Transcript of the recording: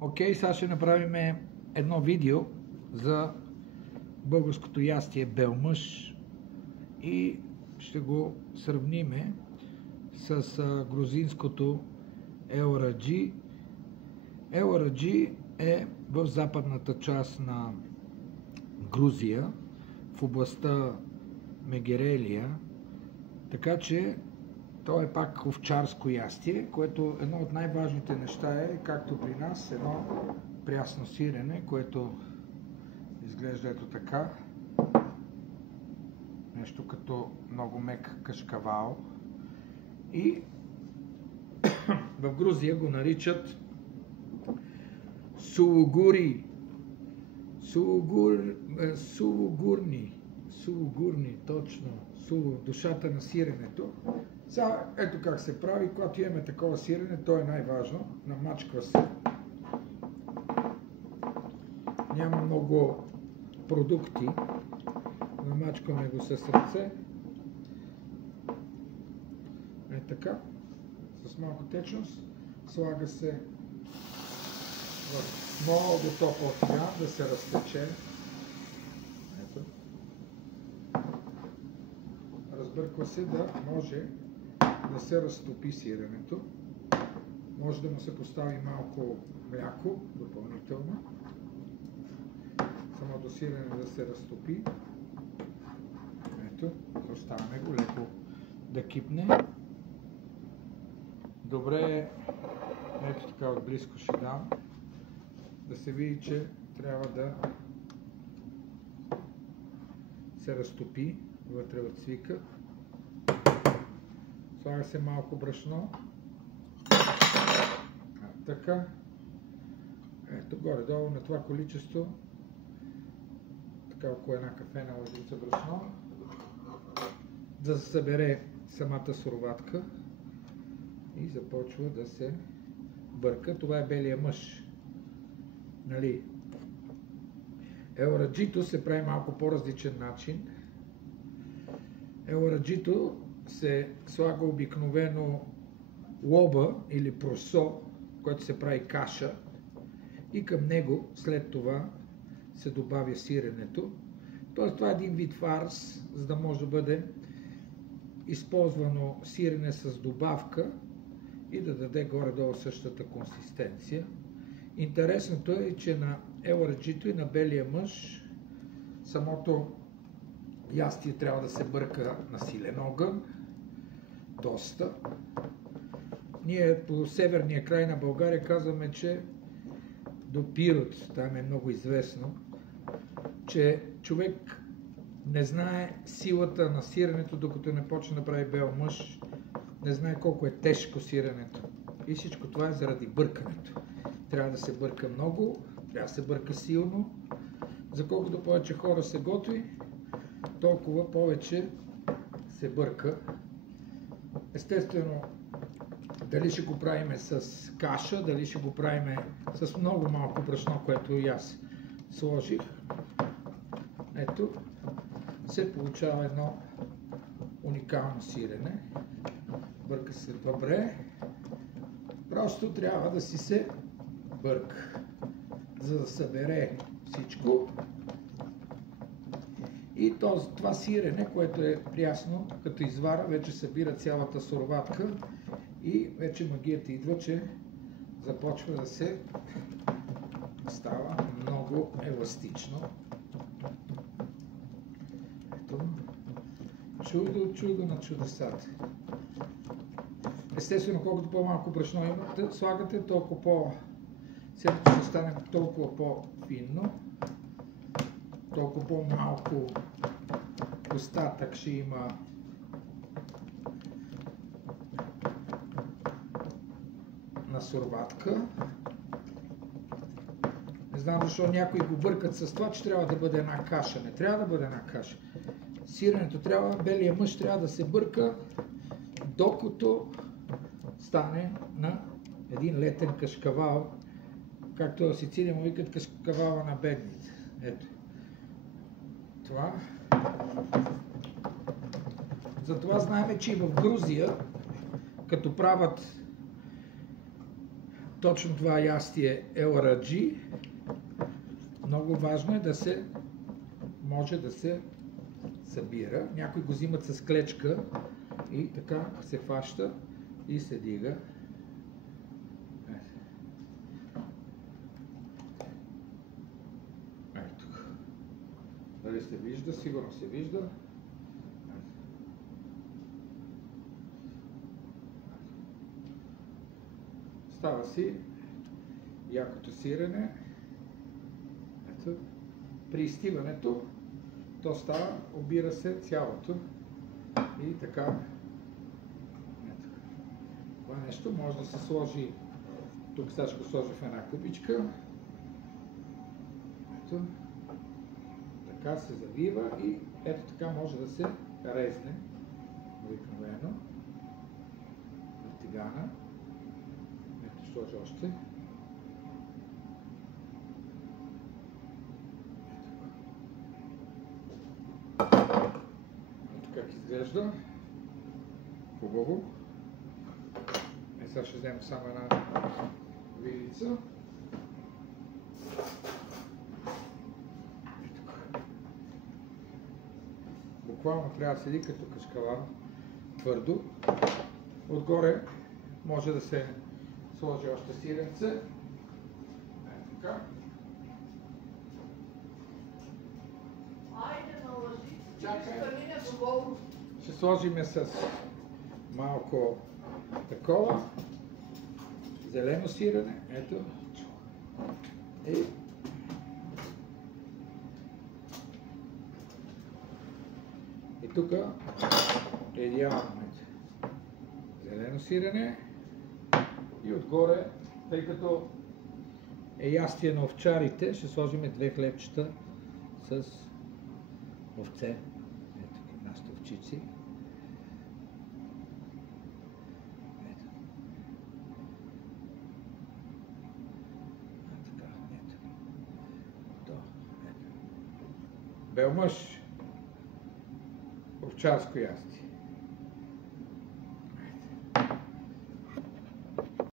Окей, сега ще направим едно видео за българското ястие белмъж и ще го сравниме с грузинското елраджи. Елраджи е в западната част на Грузия, в областта Мегерелия, така че то е пак овчарско ястие, което едно от най-важните неща е, както при нас, едно прясно сирене, което изглежда ето така. Нещо като много мек кашкавал. И в Грузия го наричат сулугури. Сулугурни, точно. Душата на сиренето. Сега, ето как се прави, когато имаме такова сирене, то е най-важно. Намачква се. Няма много продукти. Намачкваме го с ръце. Е така. С малко течност. Слага се в много топъл тя да се разтече. Ето. Разбърква се да може да се разтопи сиренето. Може да му се постави малко мляко допълнително. Самото сирене да се разтопи. Ето, оставяме го леко да кипне. Добре, ето така отблизко ще дам. Да се види, че трябва да се разтопи вътре от цвика. Слага се малко брашно. Така. Ето горе-долу на това количество. Така около една кафена лъжица брашно. Да се събере самата суроватка. И започва да се бърка. Това е белия мъж. Нали? Елраджито се прави малко по-различен начин. Елраджито се слага обикновено лоба или просо, който се прави каша, и към него след това се добавя сиренето. Тоест това е един вид фарс, за да може да бъде използвано сирене с добавка и да даде горе-долу същата консистенция. Интересното е, че на елраджито и на белия мъж самото ястие трябва да се бърка на силен огън. Доста. Ние по северния край на България казваме, че до Пирот, там е много известно, че човек не знае силата на сиренето, докато не почне да прави бел мъж, не знае колко е тежко сиренето. И всичко това е заради бъркането. Трябва да се бърка много, трябва да се бърка силно. За колкото повече хора се готви, толкова повече се бърка. Естествено, дали ще го правиме с каша, дали ще го правиме с много малко брашно, което и аз сложих. Ето, се получава едно уникално сирене. Бърка се добре. Просто трябва да си се бърка, за да събере всичко. И това сирене, което е прясно, като извара, вече събира цялата суроватка и вече магията идва, че започва да се става много еластично. Ето. Чудо на чудесата. Естествено, колкото по-малко брашно имате, слагате, толкова сиренето ще стане толкова по-финно, толкова по-малко остатък ще има на суроватка. Не знам защо някои го бъркат с това, че трябва да бъде една каша. Не трябва да бъде една каша. Сиренето трябва, белия мъж трябва да се бърка, докато стане на един летен кашкавал, както в Сицилия му викат кашкавала на бедните. Ето. Това. Затова знаем, че и в Грузия, като правят точно това ястие LRG. Много важно е може да се събира. Някои го взимат с клечка и така се фаща и се дига. Ето. Дали се вижда? Сигурно се вижда. Става си якото сирене. Ето. При изстиването то става, обира се цялото и така. Ето. Това нещо може да се сложи, тук сега ще го сложа в една кубичка. Ето. Така се завива и ето така може да се резне обикновено на тигана. Ето ще сложа още. Ето как изглежда. Хубаво. Сега ще взема само една вилица. Буквално трябва да седи като кашкавал, твърдо. Отгоре може да се сложи още сиренце. Ето така. Айде наложи, Ще сложим с малко такова зелено сирене. Ето. И тук е идеално. Зелено сирене и отгоре, тъй като е ястие на овчарите, ще сложим 2 хлебчета с овце. Ето ги, нашите овчици. Ето. Така, ето. То, ето. Бел мъж. Овчарско ястие.